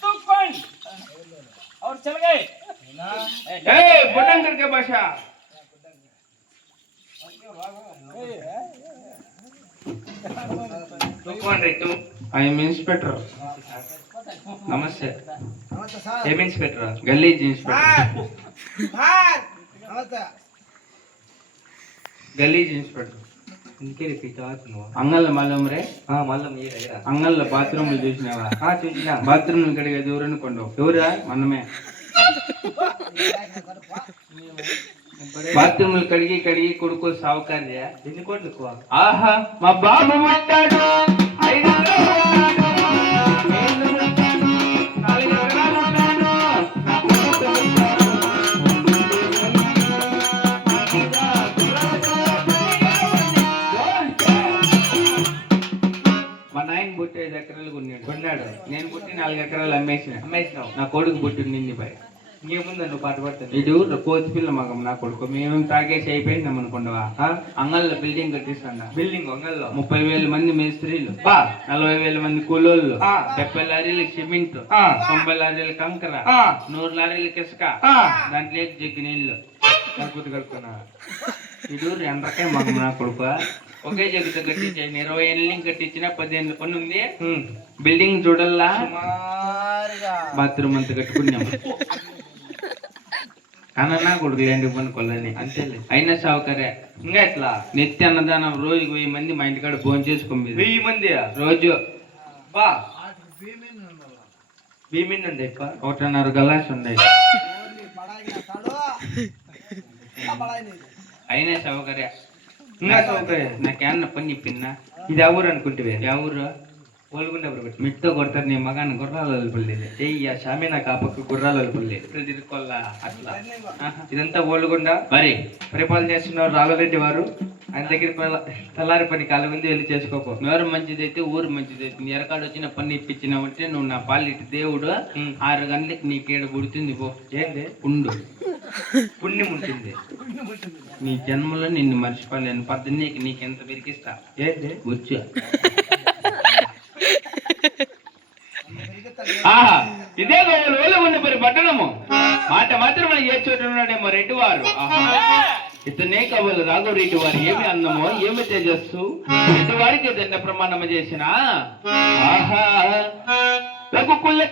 तुम कौन और चल गए बुटन करके भाषा तू कौन रे तू आई एम इंस्पेक्टर नमस्ते एम इंस्पेक्टर गलीज इंस्पेक्टर गलीज इंस्पेक्टर इनके रिपीट अंगल मालूम रे हां मालूम ये रहेगा अंगल बाथरूम చూసినావా हां చూసినా బాత్రూమ్ కడిగే దూరని కొండో ఎవరా మనమే బాత్రూమ్ కడిగి కడిగి కొడుకు సావుకార్య ఎన్ని కోట్లకు ఆహా మా బాబు ముట్టాడు 5 ఎకరాలు కొన్నాడు నేను పుట్టి 4 ఎకరాలు అమ్మేసినావు నా కొడుకు పుట్టింది నిన్నిపై ఇంకేముంది నువ్వు పాట పడతాను ఇటు కోతి పిల్ల మగం నా కొడుకు మేము తాగేసి అయిపోయినాం అనుకుంటావా అంగల్లో బిల్డింగ్ కట్టిస్తాను బిల్డింగ్ అంగల్లో 30,000 మంది మేస్త్రీలు 40,000 మంది కూలోళ్ళు 70 లారీలు సిమెంట్ 90 లారీలు కంకర 100 లారీలు ఇసుక దాంట్లో జగ్గి నీళ్ళు కలుపుతూ కలుపుతున్నా ఇటు ఎండ్రకాయ మగం నా కొడుకు ఒకే జగత కట్టించాను 20 ఏళ్ళ కట్టించిన 10 ఏళ్ళ పని ఉంది బిల్డింగ్ చూడల్లా బాత్రూమ్ అంతా కట్టుకున్నాము అన్న కొడుకు లేండి పని కొల్లని అంతేలే అయినా సౌకర్య ఇంకా ఎట్లా నెత్తి అన్నదానం రోజుకి 1000 మంది మా ఇంటికాడ ఫోన్ చేసుకోండి 1000 మంది రోజు బా భీమిండి ఉంది 1.5 గలాస్ ఉన్నాయి అయినా సౌకర్య ఇంకా సౌకర్యం నాకేమన్నా పని చెప్పిందా ఇది ఎవరు అనుకుంటే ఎవరు ఓల్గుండ మిట్తో కొడతారు నీ మగాన్ని గుర్రాలు వదిలిపల్లేదు చెయ్య షామి నాకు ఆ పక్క గుర్రాలు వదిలిపల్లేదు ఇట్లా తిరుక్కోల్లా అట్లా ఇదంతా ఓల్గుండ మరి పరిపాలన చేస్తున్నారు రాఘవరెడ్డి వారు ఆయన దగ్గర తలారి పని కాలం ఉంది వెళ్ళి చేసుకోపో ఎవరు మంచిదైతే ఊరు మంచిదైతే నీ ఎరకాడు వచ్చిన పని ఇప్పించినావంటే నువ్వు నా పాలిటి దేవుడు 6 గంటలకి నీకేడు పుడుతుంది పో ఏంటి ఉండు పుణ్యం ఉంటుంది నీ జన్మలో నిన్ను మర్చిపోలేను 18 నీకెంత పెరిగిస్తా ఏంటి వచ్చు ఆహా ఇదే గోవులు ఉన్న పరి పట్టణము మాట మాత్రం ఏ చోట ఉన్నాడేమో రెడ్డి వారు ఇతనే కవులు రాఘవరెడ్డి వారు ఏమి అందమో ఏమి తేజస్సు రెడ్డి వారికి దండ ప్రమాణము చేసిన ఆహా రఘుకుల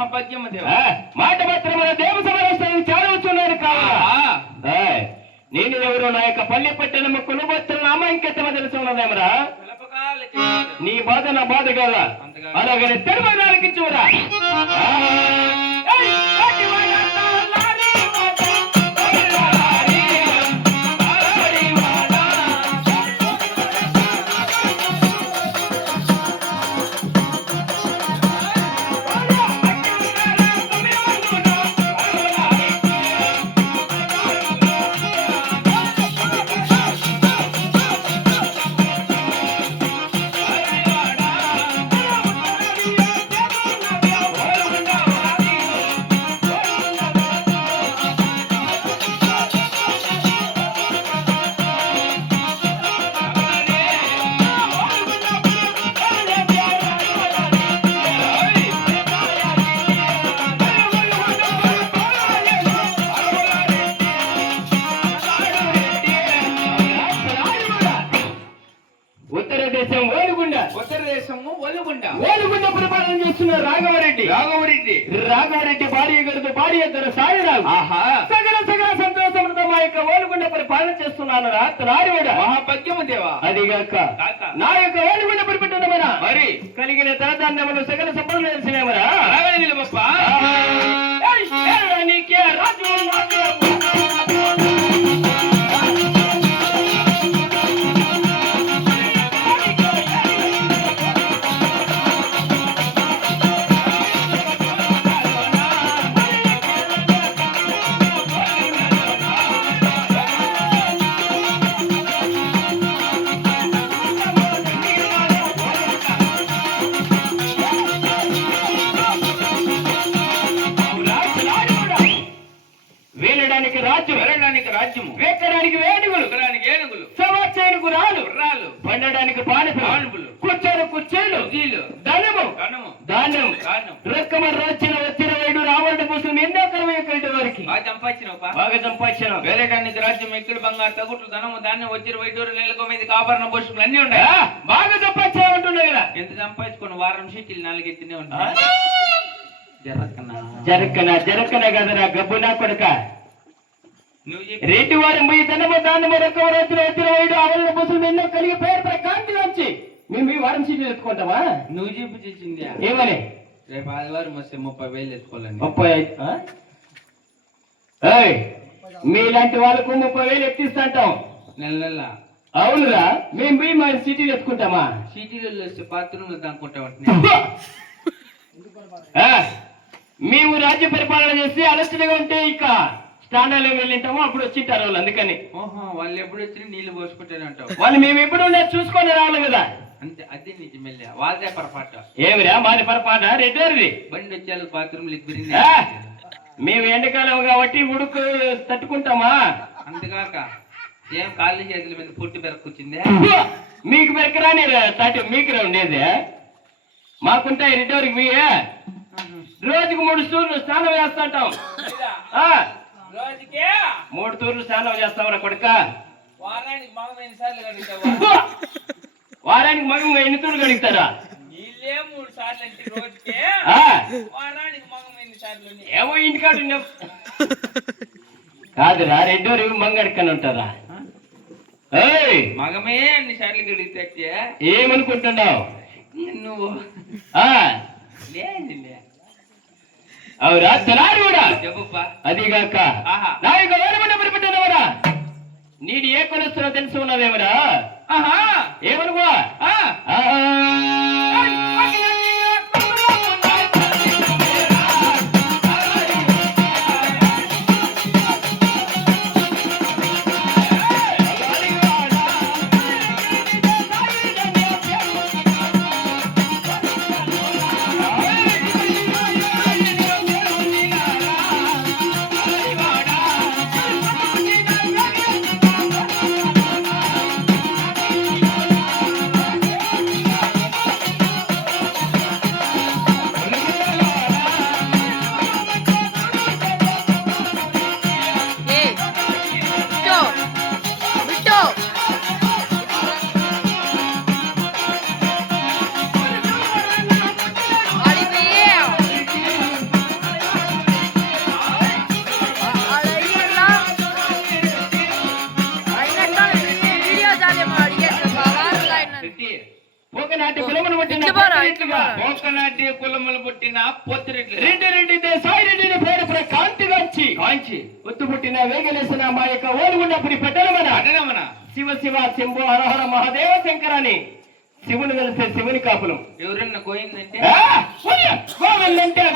మహాభాగ్యము దేవ. మాట మాత్రం మన దేవ సమావేశానికి చేరవచ్చున్నారు కావాలా నేను ఎవరు నా యొక్క పల్లె పట్టణము కొనుగోతున్న నామాంకితమ తెలుసు ఉన్నదేమరా నీ బాధ నా బాధ కదా అలాగనే తెరువు ఆలకించురా ఓలుగుండ పరిపాలన చేస్తున్నారు రాఘవరెడ్డి భార్య గడుతూ భార్య ఇద్దరు సాయిరావు సగల సంతోషంతో మా యొక్క ఓలుగుండ పరిపాలన చేస్తున్నాను రాత్రాడివాడు మహాభాగ్యము దేవా. అదిగాక నా యొక్క ఓలుగుండ పరిపెట్టడమరా మరి కలిగిన తరదాన్యములు సకల సంపదలు తెలిసినేమరా నీకే రాజు రాజ్యము వేకడానికి వేడుగులు ఏనుగులు సమాచారకు రాళ్ళు పండడానికి పానపులు కూర్చోని కుర్చీలు ధనము ధాన్యం రొక్కమ రోజున వచ్చిన వేడు రావణ కోసం ఎన్నో కరవ ఎక్కడి వారికి బాగా సంపాదించిన వేరేటానికి రాజ్యం ఎక్కడు బంగారు తగుట్లు ధనము ధాన్యం వచ్చిన వైడూరు నెలకు మీద ఆభరణ పోషకులు అన్ని ఉన్నాయి. బాగా సంపాదించాలంటున్నా కదా ఎంత సంపాదించుకుని వారం సీట్లు 4 ఎత్తినే ఉంటాయి. జరక్కన కదరా గబ్బునా కొడుక రెడ్డి వారి మీ ధనము దానము రొక్కమ రోజున వచ్చిన వేడు ఆవరణ కోసం ఎన్నో కలిగి పేరు ప్రకాంతి వచ్చి మేము ఈ వారం సీట్లు ఎత్తుకుంటావా నువ్వు చెప్పు చేసింది ఏమని రేపు ఆదివారం వస్తే 30,000 ఎత్తుకోవాలని 35 మీలాంటి వాళ్ళకు 30,000 ఎత్తిస్తాంటాం నెల అవునురా మేము పోయి మా సిటీలు ఎత్తుకుంటామా సిటీలో వస్తే బాత్రూమ్ దాక్కుంటాం. మేము రాజ్య పరిపాలన చేసి అలసటగా ఉంటే ఇక స్టాండాలో వెళ్ళింటాము అప్పుడు వచ్చింటారు వాళ్ళు అందుకని వాళ్ళు ఎప్పుడు వచ్చి నీళ్లు పోసుకుంటారంటావు. వాళ్ళు మేము ఎప్పుడు చూసుకొని రావాలి కదా అంతే అదే నిజమెల్లి వాళ్ళదే పొరపాటు. ఏమిరా మాది పొరపాట రెడ్డి బండి వచ్చే బాత్రూమ్లు మేము ఎండకాలం కాబట్టి ఉడుకు తట్టుకుంటామా అందుగాక ఏం కాళ్ళు చేతుల మీద పుట్టి పెరక్కొచ్చిందే మీకు పెరకరాని తట్టు మీకు ఉండేది మాకుంటాయి రెడ్డివారికి మీ రోజుకు 3 తూర్లు స్నానం చేస్తుంటాం. 3 తూర్లు స్నానం చేస్తామరా కొడుక వారానికి మగం ఎన్ని తూర్లు కడుగుతారా ఏమో ఇంటికాడ కాదురా రెడ్డోరు మంగడికని ఉంటారా మగమే అన్ని సార్లు కడిగితే ఏమనుకుంటున్నావు నువ్వు అవురా తలారు కూడా చెప్పప్పా. అదిగాక నా యొక్క పరిపెట్టినవరా నీడు ఏ కొలుస్తున్నా తెలుసు ఉన్నదేమరా ఏమనుకో కులములు పుట్టిన రెడ్డిగా కోకనాటి కులములు పుట్టిన పోతిరెడ్డి రెడ్డి సాయి రెడ్డిని పేరు కాంతిగాంచి ఒత్తు పుట్టిన వేగలేసిన మా యొక్క ఓలుగుండపురి పెట్టనమన శివ శివ శంభు హరహర మహాదేవ శంకరాని శివుని తెలిసే శివుని కాపులం ఎవరన్నా పోయిందంటే గోవిందంటే